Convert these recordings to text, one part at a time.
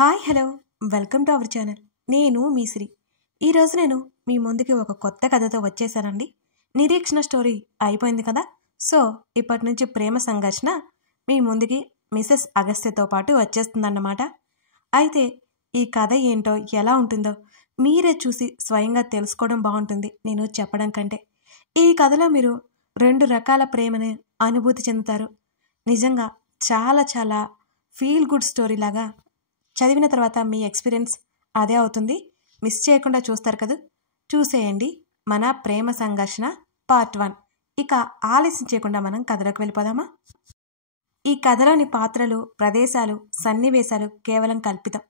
Hi hello welcome to our channel. నేను మీ శ్రీ. ఈరోజు నేను మీ ముందుకి ఒక కొత్త కథతో వచ్చేసానండి. నిరీక్షణ స్టోరీ అయిపోయింది కదా. సో ఇప్పటి నుంచి ప్రేమ సంఘర్షణ మీ ముందుకి మిసెస్ అగస్త్యతో పాటు వచ్చేస్తుందన్నమాట. అయితే ఈ కథ ఏంటో ఎలా ఉంటుందో మీరే చూసి స్వయంగా తెలుసుకోవడం బాగుంటుంది నేను చెప్పడం కంటే. ఈ కథలో మీరు రెండు రకాల ప్రేమని అనుభూతి చెందుతారు. నిజంగా చాలా చాలా ఫీల్ గుడ్ స్టోరీ లాగా చదివిన తర్వాత మీ ఎక్స్పీరియన్స్ అదే అవుతుంది. మిస్ చేయకుండా చూస్తారు కదా, చూసేయండి. మన ప్రేమ సంఘర్షణ పార్ట్ 1. ఇక ఆలస్యం చేయకుండా మనం కథలోకి వెళ్ళిపోదామా. ఈ కథలోని పాత్రలు, ప్రదేశాలు, సన్నివేశాలు కేవలం కల్పితం.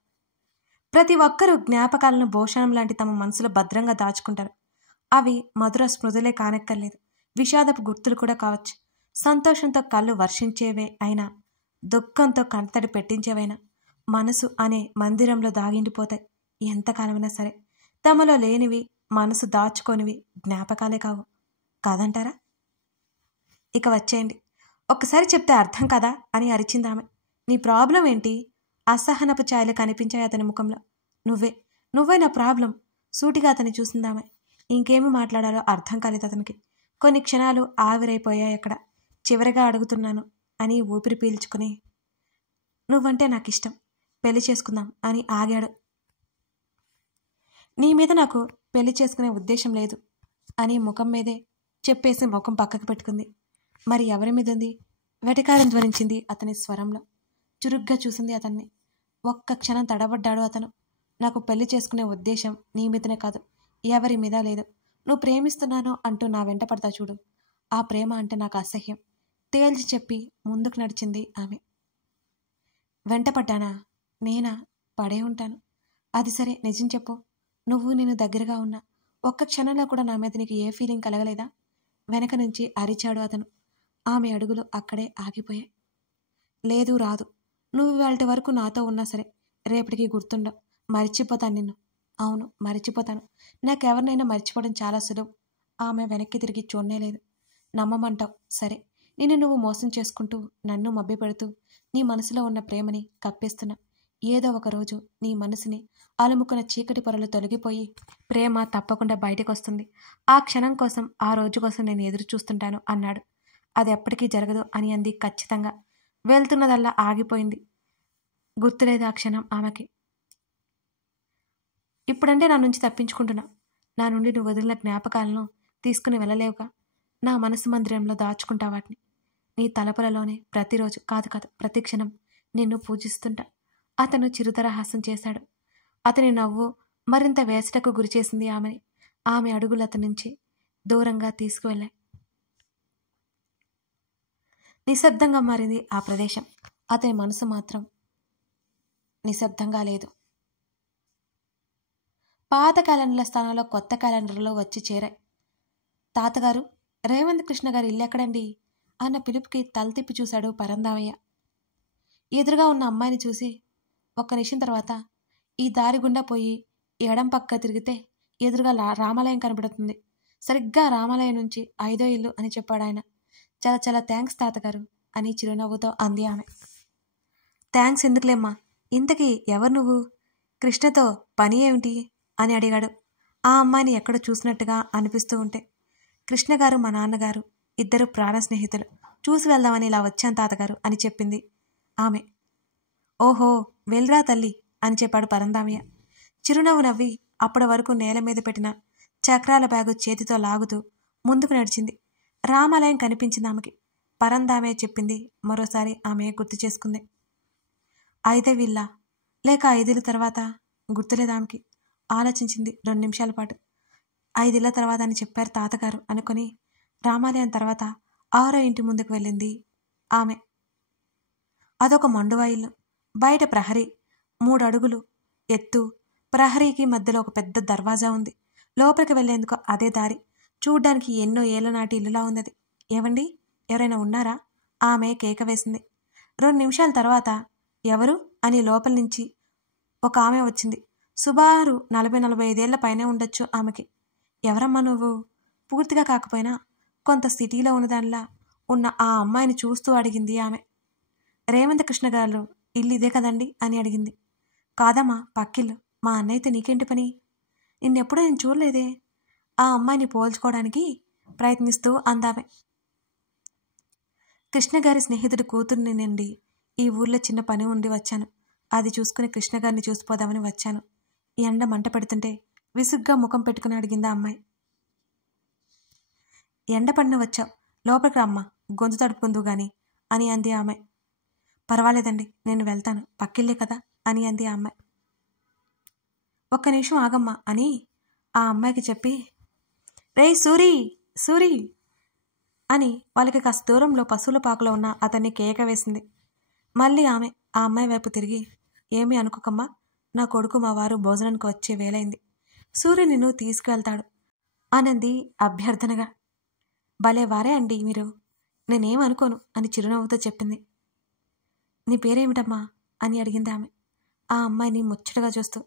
ప్రతి ఒక్కరూ జ్ఞాపకాలను భూషణం లాంటి తమ మనసులో భద్రంగా దాచుకుంటారు. అవి మధుర స్మృతులే కానక్కర్లేదు, విషాదపు గుర్తులు కూడా కావచ్చు. సంతోషంతో కళ్ళు వర్షించేవే అయినా, దుఃఖంతో కంటతడి పెట్టించేవైనా మనసు అనే మందిరంలో దాగిండిపోతాయి. ఎంతకాలమైనా సరే తమలో లేనివి, మనసు దాచుకోనివి జ్ఞాపకాలే కావు కాదంటారా? ఇక వచ్చేయండి. ఒక్కసారి చెప్తే అర్థం కదా అని అరిచిందామె. నీ ప్రాబ్లం ఏంటి? అసహనపు ఛాయలు కనిపించాయి అతని ముఖంలో. నువ్వే నా ప్రాబ్లం. సూటిగా అతన్ని చూసిందామె. ఇంకేమి మాట్లాడాలో అర్థం కాలేదు అతనికి. కొన్ని క్షణాలు ఆవిరైపోయాయి అక్కడ. చివరిగా అడుగుతున్నాను అని ఊపిరి పీల్చుకుని, నువ్వంటే నాకు ఇష్టం, పెళ్లి చేసుకుందాం అని ఆగాడు. నీ మీద నాకు పెళ్లి చేసుకునే ఉద్దేశం లేదు అని ముఖం మీదే చెప్పేసి ముఖం పక్కకు పెట్టుకుంది. మరి ఎవరి మీద ఉంది? వెటకారం ధ్వనించింది అతని స్వరంలో. చురుగ్గా చూసింది అతన్ని. ఒక్క క్షణం తడబడ్డాడు అతను. నాకు పెళ్లి చేసుకునే ఉద్దేశం నీ మీదనే కాదు, ఎవరి మీద లేదు. నువ్వు ప్రేమిస్తున్నాను అంటూ నా వెంట పడతా చూడు, ఆ ప్రేమ అంటే నాకు అసహ్యం తేల్చి చెప్పి ముందుకు నడిచింది ఆమె. వెంటపడ్డానా? నేనా? పడే ఉంటాను. అది సరే, నిజం చెప్పు. నువ్వు నేను దగ్గరగా ఉన్నా ఒక్క క్షణంలో కూడా నా మీద నీకు ఏ ఫీలింగ్ కలగలేదా? వెనక నుంచి అరిచాడు అతను. ఆమె అడుగులు అక్కడే ఆగిపోయాయి. లేదు, రాదు. నువ్వు వాళ్ళ వరకు నాతో ఉన్నా సరే రేపటికి గుర్తుండవు. మర్చిపోతాను నిన్ను. అవును, మర్చిపోతాను. నాకెవరినైనా మర్చిపోవడం చాలా సులువు. ఆమె వెనక్కి తిరిగి చూడలేదు. నమ్మమంటావు సరే. నిన్ను నువ్వు మోసం చేసుకుంటూ, నన్ను మభ్య పెడుతూ, నీ మనసులో ఉన్న ప్రేమని కప్పేస్తున్నా. ఏదో ఒక రోజు నీ మనసుని అలుముకున్న చీకటి పొరలు తొలగిపోయి ప్రేమ తప్పకుండా బయటకు వస్తుంది. ఆ క్షణం కోసం, ఆ రోజు కోసం నేను ఎదురు చూస్తుంటాను అన్నాడు. అది ఎప్పటికీ జరగదు అని అంది ఖచ్చితంగా. వెళ్తున్నదల్లా ఆగిపోయింది. గుర్తులేదు ఆ క్షణం ఆమెకి. ఇప్పుడంటే నా నుంచి తప్పించుకుంటున్నా. నా నుండి నువ్వు వదిలిన జ్ఞాపకాలను తీసుకుని వెళ్ళలేవుగా. నా మనసు మందిరంలో దాచుకుంటా వాటిని. నీ తలపులలోనే ప్రతిరోజు కాదు ప్రతి క్షణం నిన్ను పూజిస్తుంటా. అతను చిరుతరహాసం చేశాడు. అతని నవ్వు మరింత వేసటకు గురిచేసింది ఆమెని. ఆమె అడుగులు అతని నుంచి దూరంగా తీసుకువెళ్ళాయి. నిశ్శబ్దంగా మారింది ఆ ప్రదేశం. అతని మనసు మాత్రం నిశ్శబ్దంగా లేదు. పాత క్యాలెండర్ల స్థానంలో కొత్త క్యాలెండర్లో వచ్చి చేరాయి. తాతగారు, రేవంత్ కృష్ణ గారు ఇల్లు ఎక్కడండి అన్న పిలుపుకి తల తిప్పి చూశాడు పరందామయ్య. ఎదురుగా ఉన్న అమ్మాయిని చూసి ఒక్క నిమిషం తర్వాత, ఈ దారి గుండా పోయి ఎడం పక్క తిరిగితే ఎదురుగా రామాలయం కనబడుతుంది. సరిగ్గా రామాలయం నుంచి 5వ ఇల్లు అని చెప్పాడు ఆయన. చాలా చాలా థ్యాంక్స్ తాతగారు అని చిరునవ్వుతో అంది ఆమె. థ్యాంక్స్ ఎందుకులేమ్మా. ఇంతకీ ఎవరు నువ్వు? కృష్ణతో పని ఏమిటి అని అడిగాడు. ఆ అమ్మాయిని ఎక్కడో చూసినట్టుగా అనిపిస్తూ ఉంటే. కృష్ణగారు మా నాన్నగారు ఇద్దరు ప్రాణ స్నేహితులు. చూసి వెళ్దామని ఇలా వచ్చాను తాతగారు అని చెప్పింది ఆమె. ఓహో, వెళ్ళరా తల్లి అని చెప్పాడు పరందామయ్య. చిరునవ్వు నవ్వి అప్పటి వరకు నేల మీద పెట్టిన చక్రాల బ్యాగు చేతితో లాగుతూ ముందుకు నడిచింది. రామాలయం కనిపించింది ఆమెకి. పరందామయ్య చెప్పింది మరోసారి ఆమె గుర్తు చేసుకుంది. 5వ ఇల్లా లేక 5 ఇళ్ళ తర్వాత? గుర్తులేదు ఆమెకి. ఆలోచించింది 2 నిమిషాల పాటు. 5 ఇళ్ళ తర్వాత అని చెప్పారు తాతగారు అనుకుని రామాలయం తర్వాత 6వ ఇంటి ముందుకు వెళ్ళింది ఆమె. అదొక మండువా ఇల్లు. బయట ప్రహరీ, 3 అడుగులు ఎత్తు. ప్రహరీకి మధ్యలో ఒక పెద్ద దర్వాజా ఉంది. లోపలికి వెళ్లేందుకు అదే దారి. చూడ్డానికి ఎన్నో ఏళ్ల నాటి ఇల్లులా ఉన్నది. ఏవండి, ఎవరైనా ఉన్నారా? ఆమె కేక వేసింది. 2 నిమిషాల తర్వాత ఎవరు అని లోపల నుంచి ఒక ఆమె వచ్చింది. సుమారు 40-45 ఏళ్ల పైనే ఉండొచ్చు ఆమెకి. ఎవరమ్మా నువ్వు? పూర్తిగా కాకపోయినా కొంత సిటీలో ఉన్నదానిలా ఉన్న ఆ అమ్మాయిని చూస్తూ అడిగింది ఆమె. రేవంత్ కృష్ణ గారు ఇల్లు ఇదే కదండి అని అడిగింది. కాదమ్మా, పక్కిల్లు. మా అన్నయ్యతో నీకేంటి పని? నిన్నెప్పుడూ నేను చూడలేదే. ఆ అమ్మాయిని పోల్చుకోవడానికి ప్రయత్నిస్తూ అందామె. కృష్ణగారి స్నేహితుడి కూతుర్ని నుండి ఈ ఊర్లో చిన్న పని ఉండి వచ్చాను. అది చూసుకుని కృష్ణగారిని చూసిపోదామని వచ్చాను. ఈ ఎండ మంట పెడుతుంటే విసుగ్గా ముఖం పెట్టుకుని అడిగింది ఆ అమ్మాయి. ఎండ పడిన వచ్చావు, లోపలికి రమ్మా, గొంతు తడుపుకుందు గాని అని అంది ఆమె. పర్వాలేదండి, నేను వెళ్తాను, పక్కిల్లే కదా అని అంది ఆ అమ్మాయి. ఒక్క నిమిషం ఆగమ్మా అని ఆ అమ్మాయికి చెప్పి, రేయ్ సూరి, సూరి అని వాళ్ళకి కాస్త దూరంలో పశువుల పాకలో ఉన్న అతన్ని కేక వేసింది. మళ్ళీ ఆమె ఆ అమ్మాయి వైపు తిరిగి, ఏమీ అనుకోకమ్మా, నా కొడుకు మా వారు భోజనానికి వచ్చే వేలైంది, సూర్య నిన్ను తీసుకువెళ్తాడు అనంది అభ్యర్థనగా. భలే వారే అండి మీరు, నేనేం అనుకోను అని చిరునవ్వుతో చెప్పింది. నీ పేరేమిటమ్మా అని అడిగింది ఆమె ఆ అమ్మాయిని ముచ్చటగా చూస్తూ.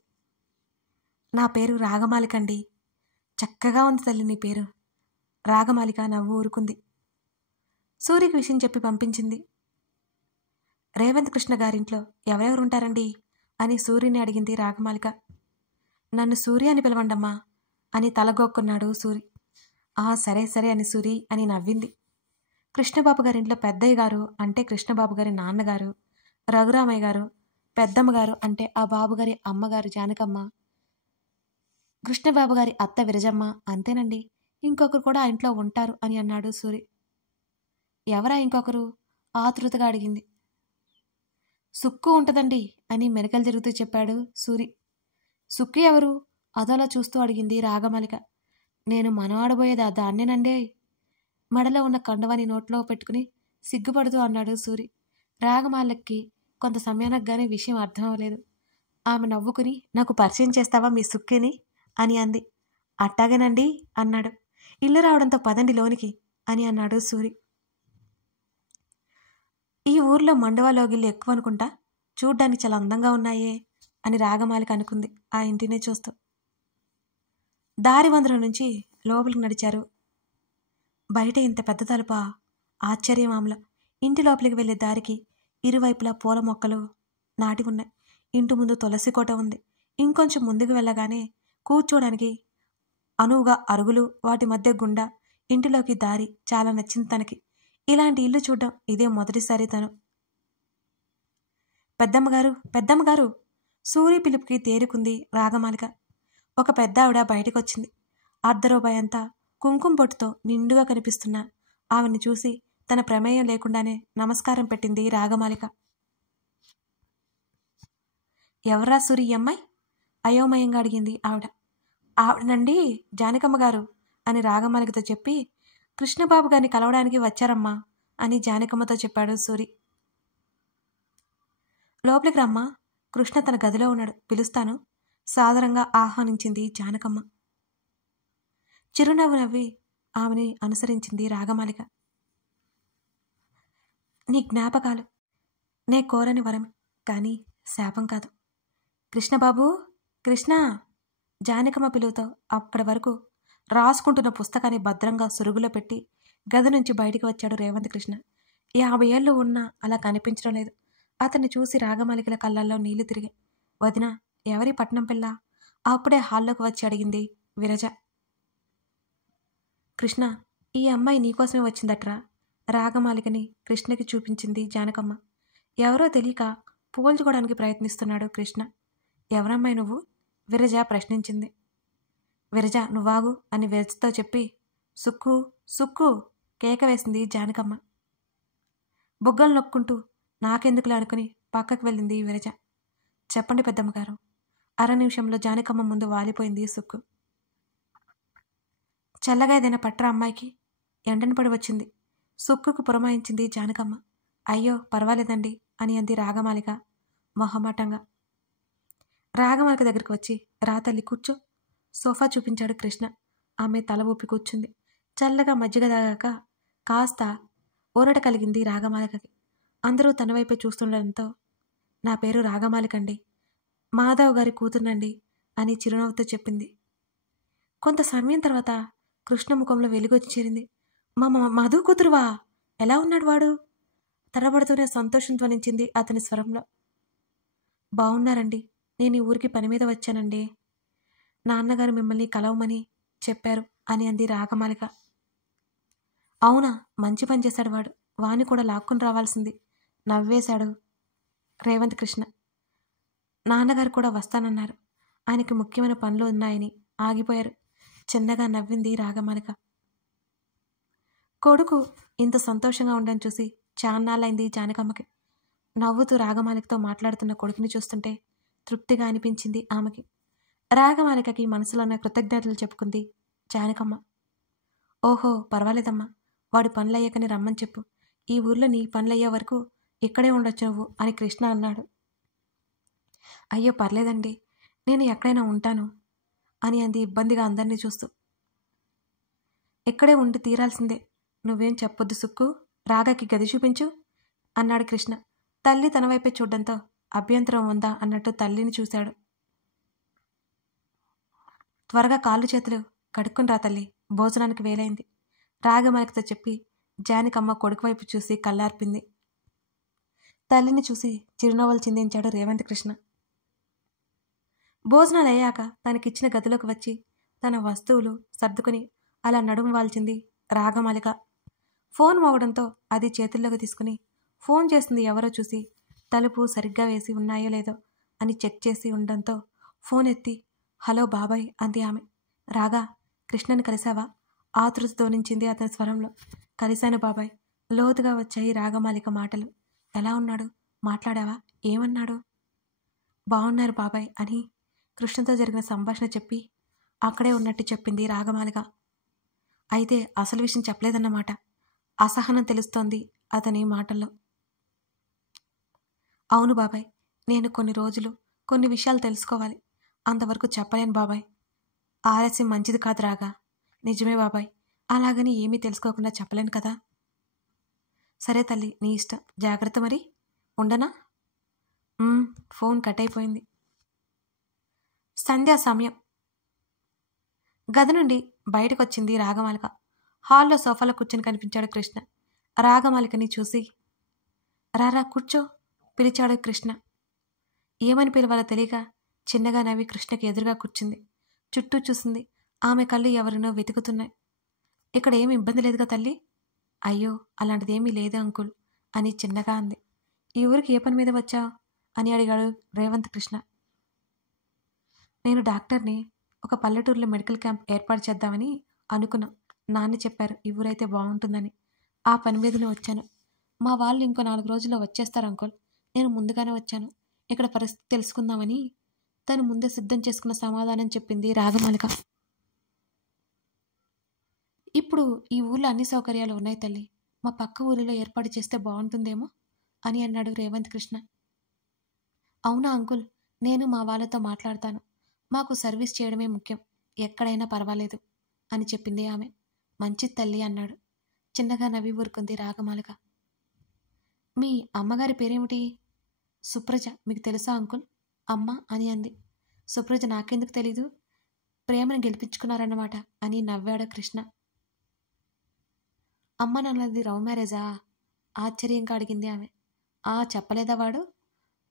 నా పేరు రాగమాలికండి. చక్కగా ఉంది తల్లి నీ పేరు. రాగమాలిక నవ్వు ఊరుకుంది. సూర్యకి విషయం చెప్పి పంపించింది. రేవంత్ కృష్ణ గారింట్లో ఎవరెవరుంటారండి అని సూర్యుని అడిగింది రాగమాలిక. నన్ను సూర్య అని పిలవండమ్మా అని తలగొక్కున్నాడు సూరి. సరే సరే అని సూరి అని నవ్వింది. కృష్ణబాబు గారింట్లో పెద్దయ్య గారు అంటే కృష్ణబాబు గారి నాన్నగారు, రఘురామయ్య గారు, పెద్దమ్మగారు అంటే ఆ బాబుగారి అమ్మగారు జానకమ్మ, కృష్ణబాబు గారి అత్త విరజమ్మ, అంతేనండి, ఇంకొకరు కూడా ఆ ఇంట్లో ఉంటారు అని అన్నాడు సూరి. ఎవరా ఇంకొకరు ఆతృతగా అడిగింది. సుక్కు ఉంటదండి అని మెరకలు తిరుగుతూ చెప్పాడు సూరి. సుక్కు ఎవరు అదోలా చూస్తూ అడిగింది రాగమాలిక. నేను మనవాడబోయేది దాన్నేనండే. మెడలో ఉన్న కండవాని నోట్లో పెట్టుకుని సిగ్గుపడుతూ అన్నాడు సూరి. రాగమాలికకి కొంత సమయానికి గానీ విషయం అర్థం అవ్వలేదు. ఆమె నవ్వుకుని, నాకు పరిచయం చేస్తావా మీ సుక్కిని అని అంది. అట్టాగేనండి అన్నాడు. ఇల్లు రావడంతో పదండి లోనికి అని అన్నాడు సూరి. ఈ ఊర్లో మండవాలోగిళ్ళు ఎక్కువ అనుకుంటా, చూడ్డానికి చాలా అందంగా ఉన్నాయే అని రాగమాలిక అనుకుంది ఆ ఇంటినే చూస్తూ. దారి వందరం నుంచి లోపలికి నడిచారు. బయట ఇంత పెద్ద తలుపా? ఆశ్చర్యం ఆమెలో. ఇంటి లోపలికి వెళ్లే దారికి ఇరువైపులా పూల మొక్కలు నాటి ఉన్నాయి. ఇంటి ముందు తులసి కోట ఉంది. ఇంకొంచెం ముందుకు వెళ్ళగానే కూర్చోడానికి అనువుగా అరుగులు, వాటి మధ్య గుండా, ఇంటిలోకి దారి చాలా నచ్చింది తనకి. ఇలాంటి ఇల్లు చూడ్డం ఇదే మొదటిసారి తను. పెద్దమ్మగారు, పెద్దమ్మగారు, సూర్య పిలుపుకి తేరుకుంది రాగమాలిక. ఒక పెద్ద ఆవిడ బయటకొచ్చింది. అర్ధరూపాయి అంతా కుంకుమ బొట్టుతో నిండుగా కనిపిస్తున్న ఆవిడ్ని చూసి తన ప్రమేయం లేకుండానే నమస్కారం పెట్టింది రాగమాలిక. ఎవర్రా సూరి అమ్మాయి అయోమయంగా అడిగింది ఆవిడ. ఆవిడనండి జానకమ్మ గారు అని రాగమాలికతో చెప్పి, కృష్ణబాబు గారిని కలవడానికి వచ్చారమ్మా అని జానకమ్మతో చెప్పాడు సూరి. లోపలికి రమ్మా, కృష్ణ తన గదిలో ఉన్నాడు, పిలుస్తాను సాదరంగా ఆహ్వానించింది జానకమ్మ. చిరునవ్వు నవ్వి ఆమెని అనుసరించింది రాగమాలిక. నీ జ్ఞాపకాలు నే కోరని వరం, కానీ శాపం కాదు. కృష్ణబాబు, కృష్ణ జానకమ్మ పిలువతో అప్పటి వరకు రాసుకుంటున్న పుస్తకాన్ని భద్రంగా సురుగులో పెట్టి గది నుంచి బయటికి వచ్చాడు రేవంత్ కృష్ణ. 50 ఏళ్ళు ఉన్నా అలా కనిపించడం లేదు. అతన్ని చూసి రాగమాలికల కళ్ళల్లో నీళ్లు తిరిగాయి. వదిన, ఎవరి పట్నం పిల్ల? అప్పుడే హాల్లోకి వచ్చి అడిగింది విరజ. కృష్ణ, ఈ అమ్మాయి నీకోసమే వచ్చిందట్రా. రాగమాలికని కృష్ణకి చూపించింది జానకమ్మ. ఎవరో తెలియక పోల్చుకోవడానికి ప్రయత్నిస్తున్నాడు కృష్ణ. ఎవరమ్మాయి నువ్వు? విరజ ప్రశ్నించింది. విరజ, నువ్వాగు అని విరజతో చెప్పి, సుక్కు, సుక్కు కేక వేసింది జానకమ్మ. బుగ్గలు నొక్కుంటూ నాకెందుకులా అనుకుని పక్కకు వెళ్ళింది విరజ. చెప్పండి పెద్దమ్మగారు. 1/2 నిమిషంలో జానకమ్మ ముందు వాలిపోయింది సుక్కు. చల్లగా ఏదైనా పట్రా అమ్మాయికి, ఎండను పడి వచ్చింది. సుక్కుకు పురమాయించింది జానకమ్మ. అయ్యో పర్వాలేదండి అని అంది రాగమాలిక మొహమాటంగా. రాగమాలిక దగ్గరికి వచ్చి, రా తల్లి కూర్చో. సోఫా చూపించాడు కృష్ణ. ఆమె తల ఊపి కూర్చుంది. చల్లగా మజ్జిగ తాగాక కాస్త ఊరట కలిగింది రాగమాలికకి. అందరూ తన వైపే చూస్తుండడంతో, నా పేరు రాగమాలికండి, మాధవ్ గారి కూతుర్నండి అని చిరునవ్వుతో చెప్పింది. కొంత సమయం తర్వాత కృష్ణ ముఖంలో వెలుగొచ్చి చేరింది. మధు కూతురువా? ఎలా ఉన్నాడు వాడు? తడబడుతూనే సంతోషం ధ్వనించింది అతని స్వరంలో. బాగున్నారండి నేను ఈ ఊరికి పని మీద వచ్చానండి. నాన్నగారు మిమ్మల్ని కలవమని చెప్పారు అని అంది రాగమాలిక. అవునా, మంచి పని చేశాడు వాడు. వాణ్ణి కూడా లాక్కుని రావాల్సింది నవ్వేశాడు రేవంత్ కృష్ణ. నాన్నగారు కూడా వస్తానన్నారు. ఆయనకి ముఖ్యమైన పనులు ఉన్నాయని ఆగిపోయారు. చిన్నగా నవ్వింది రాగమాలిక. కొడుకు ఇంత సంతోషంగా ఉండని చూసి చాన్నాళ్ళైంది జానకమ్మకి. నవ్వుతూ రాగమాలికతో మాట్లాడుతున్న కొడుకుని చూస్తుంటే తృప్తిగా అనిపించింది ఆమెకి. రాగమాలికకి మనసులోనే కృతజ్ఞతలు చెప్పుకుంది జానకమ్మ. ఓహో, పర్వాలేదమ్మా, వాడి పనులయ్యాకని రమ్మని చెప్పు. ఈ ఊర్లో నీ పనులయ్యే వరకు ఇక్కడే ఉండొచ్చు నువ్వు అని కృష్ణ అన్నాడు. అయ్యో పర్లేదండి, నేను ఎక్కడైనా ఉంటాను అని అంది ఇబ్బందిగా అందరినీ చూస్తూ. ఇక్కడే ఉండి తీరాల్సిందే, నువ్వేం చెప్పొద్దు సుక్కు, రాగకి గది చూపించు అన్నాడు కృష్ణ. తల్లి తన వైపే చూడ్డంతో అభ్యంతరం ఉందా అన్నట్టు తల్లిని చూశాడు. త్వరగా కాళ్ళు చేతులు కడుక్కుని రా తల్లి, భోజనానికి వేలైంది రాగమాలికతో చెప్పి జానకమ్మ కొడుకు వైపు చూసి కళ్ళార్పింది. తల్లిని చూసి చిరునవ్వులు చిందించాడు రేవంత్ కృష్ణ. భోజనాలు అయ్యాక తనకిచ్చిన గదిలోకి వచ్చి తన వస్తువులు సర్దుకుని అలా నడుము వాల్చింది రాగమాలిక. ఫోన్ మోగడంతో అది చేతుల్లోకి తీసుకుని ఫోన్ చేస్తుంది ఎవరో చూసి తలుపు సరిగ్గా వేసి ఉన్నాయో లేదో అని చెక్ చేసి ఉండడంతో ఫోన్ ఎత్తి హలో బాబాయ్ అంది ఆమె. రాగా, కృష్ణని కలిశావా? ఆతృత ధ్వనించింది అతని స్వరంలో. కలిశాను బాబాయ్. లోతుగా వచ్చాయి రాగమాలిక మాటలు. ఎలా ఉన్నాడు? మాట్లాడావా? ఏమన్నాడు? బాగున్నారు బాబాయ్ అని కృష్ణతో జరిగిన సంభాషణ చెప్పి అక్కడే ఉన్నట్టు చెప్పింది రాగమాలిక. అయితే అసలు విషయం చెప్పలేదన్నమాట. అసహనం తెలుస్తోంది అతని మాటల్లో. అవును బాబాయ్, నేను కొన్ని రోజులు కొన్ని విషయాలు తెలుసుకోవాలి. అంతవరకు చెప్పలేను బాబాయ్. ఆలస్యం మంచిది కాదు రాగా. నిజమే బాబాయ్, అలాగని ఏమీ తెలుసుకోకుండా చెప్పలేను కదా. సరే తల్లి, నీ ఇష్టం. జాగ్రత్త మరి. ఉండనా? ఫోన్ కట్ అయిపోయింది. సంధ్యా సమయం. గది నుండి బయటకొచ్చింది రాగమాలిక. హాల్లో సోఫాలో కూర్చొని కనిపించాడు కృష్ణ. రాగమాలికని చూసి రారా కూర్చో పిలిచాడు కృష్ణ. ఏమని పిలవాలో తెలియక చిన్నగా నవ్వి కృష్ణకి ఎదురుగా కూర్చుంది. చుట్టూ చూసింది. ఆమె కళ్ళు ఎవరినో వెతుకుతున్నాయి. ఇక్కడ ఏమి ఇబ్బంది లేదుగా తల్లి? అయ్యో, అలాంటిదేమీ లేదు అంకుల్ అని చిన్నగా అంది. ఈ ఊరికి ఏ పని మీద వచ్చావు అని అడిగాడు రేవంత్ కృష్ణ. నేను డాక్టర్ని. ఒక పల్లెటూరులో మెడికల్ క్యాంప్ ఏర్పాటు చేద్దామని అనుకున్నాం. నాన్న చెప్పారు ఈ ఊరైతే బాగుంటుందని. ఆ పని మీదనే వచ్చాను. మా వాళ్ళు ఇంకో 4 రోజుల్లో వచ్చేస్తారు అంకుల్. నేను ముందుగానే వచ్చాను. ఇక్కడ పరిస్థితి తెలుసుకుందామని తను ముందే సిద్ధం చేసుకున్న సమాధానం చెప్పింది రాగమాలిక. ఇప్పుడు ఈ ఊర్లో అన్ని సౌకర్యాలు ఉన్నాయి తల్లి. మా పక్క ఊరిలో ఏర్పాటు చేస్తే బాగుంటుందేమో అని అన్నాడు రేవంత్ కృష్ణ. అవునా అంకుల్, నేను మా వాళ్ళతో మాట్లాడతాను. మాకు సర్వీస్ చేయడమే ముఖ్యం. ఎక్కడైనా పర్వాలేదు అని చెప్పింది ఆమె. మంచిది తల్లి అన్నాడు. చిన్నగా నవ్వి ఊరుకుంది రాగమాలిక. మీ అమ్మగారి పేరేమిటి? సుప్రజ. మీకు తెలుసా అంకుల్? అమ్మ అని అంది. సుప్రజ నాకెందుకు తెలీదు? ప్రేమను గెలిపించుకున్నారన్నమాట అని నవ్వాడు కృష్ణ. అమ్మ నాన్నది లవ్ మ్యారేజా? ఆశ్చర్యంగా అడిగింది ఆమె. చెప్పలేదా వాడు?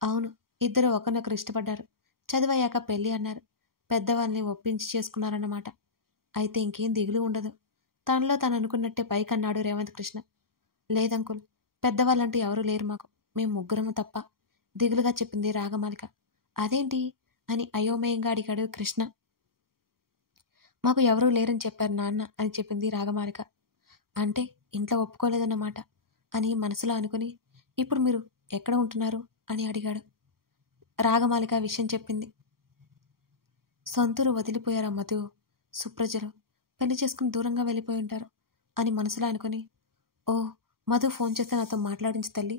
అవును, ఇద్దరు ఒకరినొకరు ఇష్టపడ్డారు. చదువయ్యాక పెళ్ళి అన్నారు. పెద్దవాళ్ళని ఒప్పించి చేసుకున్నారన్నమాట. అయితే ఇంకేం దిగులు ఉండదు. తనలో తను అనుకున్నట్టే పైకన్నాడు రేవంత్ కృష్ణ. లేదంకుల్, పెద్దవాళ్ళంటూ ఎవరూ లేరు మాకు. మేము ముగ్గురము తప్ప దిగులుగా చెప్పింది రాగమాలిక. అదేంటి అని అయోమయంగా అడిగాడు కృష్ణ. మాకు ఎవరూ లేరని చెప్పారు నాన్న అని చెప్పింది రాగమాలిక. అంటే ఇంట్లో ఒప్పుకోలేదన్నమాట అని మనసులో అనుకుని ఇప్పుడు మీరు ఎక్కడ ఉంటున్నారు అని అడిగాడు. రాగమాలిక విషయం చెప్పింది. సొంతూరు వదిలిపోయారా మధు, సుప్రజలు పెళ్లి చేసుకుని దూరంగా వెళ్ళిపోయి ఉంటారు అని మనసులో అనుకుని ఓ మధు ఫోన్ చేస్తే నాతో మాట్లాడించు తల్లి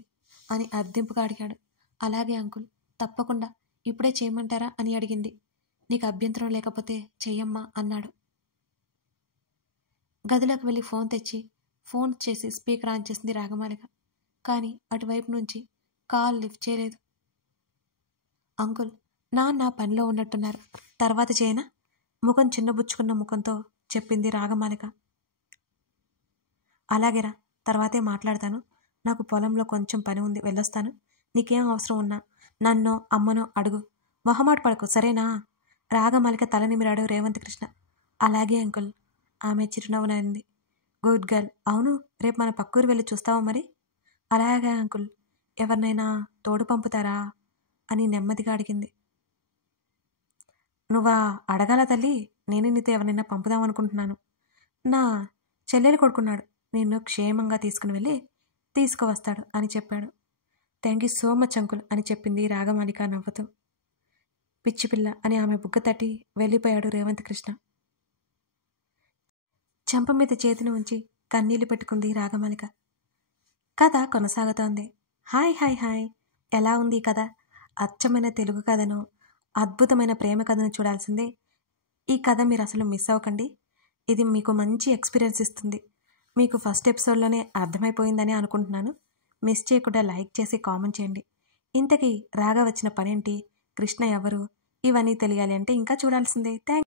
అని అర్థింపుగా అడిగాడు. అలాగే అంకుల్, తప్పకుండా. ఇప్పుడే చేయమంటారా అని అడిగింది. నీకు అభ్యంతరం లేకపోతే చెయ్యమ్మా అన్నాడు. గదిలోకి వెళ్ళి ఫోన్ తెచ్చి ఫోన్ చేసి స్పీకర్ ఆన్ చేసింది రాగమాలిక. కానీ అటువైపు నుంచి కాల్ లిఫ్ట్ చేయలేదు. అంకుల్, నాన్న పనిలో ఉన్నట్టున్నారు, తర్వాత చేయనా? ముఖం చిన్నబుచ్చుకున్న ముఖంతో చెప్పింది రాగమాలిక. అలాగేరా, తర్వాతే మాట్లాడతాను. నాకు పొలంలో కొంచెం పని ఉంది, వెళ్ళొస్తాను. నీకేం అవసరం ఉన్నా నన్నో అమ్మనో అడుగు. మొహమాట పడకు సరేనా? రాగమాలిక తల నిమిరాడు రేవంత్ కృష్ణ. అలాగే అంకుల్. ఆమె చిరునవ్వు నవ్వింది. Good girl. అవును, రేపు మన పక్కూరు వెళ్ళి చూస్తావా మరి? అలాగే అంకుల్. ఎవరినైనా తోడు పంపుతారా అని నెమ్మదిగా అడిగింది. నువ్వా అడగాల తల్లి? నేను నీతో ఎవరినైనా పంపుదామనుకుంటున్నాను. నా చెల్లెలు కొడుకున్నాడు, నిన్ను క్షేమంగా తీసుకుని వెళ్ళి తీసుకువస్తాడు అని చెప్పాడు. Thank you so much uncle అని చెప్పింది రాగమాలిక నవ్వుతూ. పిచ్చిపిల్ల అని ఆమె బుగ్గ తట్టి వెళ్ళిపోయాడు రేవంత్ కృష్ణ. చెంప మీద చేతిని ఉంచి కన్నీళ్లు పెట్టుకుంది రాగమాలిక. కథ కొనసాగుతోంది. హాయ్ హాయ్ హాయ్, ఎలా ఉంది ఈ కథ? అచ్చమైన తెలుగు కథను, అద్భుతమైన ప్రేమ కథను చూడాల్సిందే. ఈ కథ మీరు అసలు మిస్ అవ్వకండి. ఇది మీకు మంచి ఎక్స్పీరియన్స్ ఇస్తుంది. మీకు ఫస్ట్ ఎపిసోడ్లోనే అర్థమైపోయిందని అనుకుంటున్నాను. మిస్ చేయకుండా లైక్ చేసి కామెంట్ చేయండి. ఇంతకీ రాగా వచ్చిన పనేంటి, కృష్ణ ఎవరు, ఇవన్నీ తెలియాలి అంటే ఇంకా చూడాల్సిందే. థ్యాంక్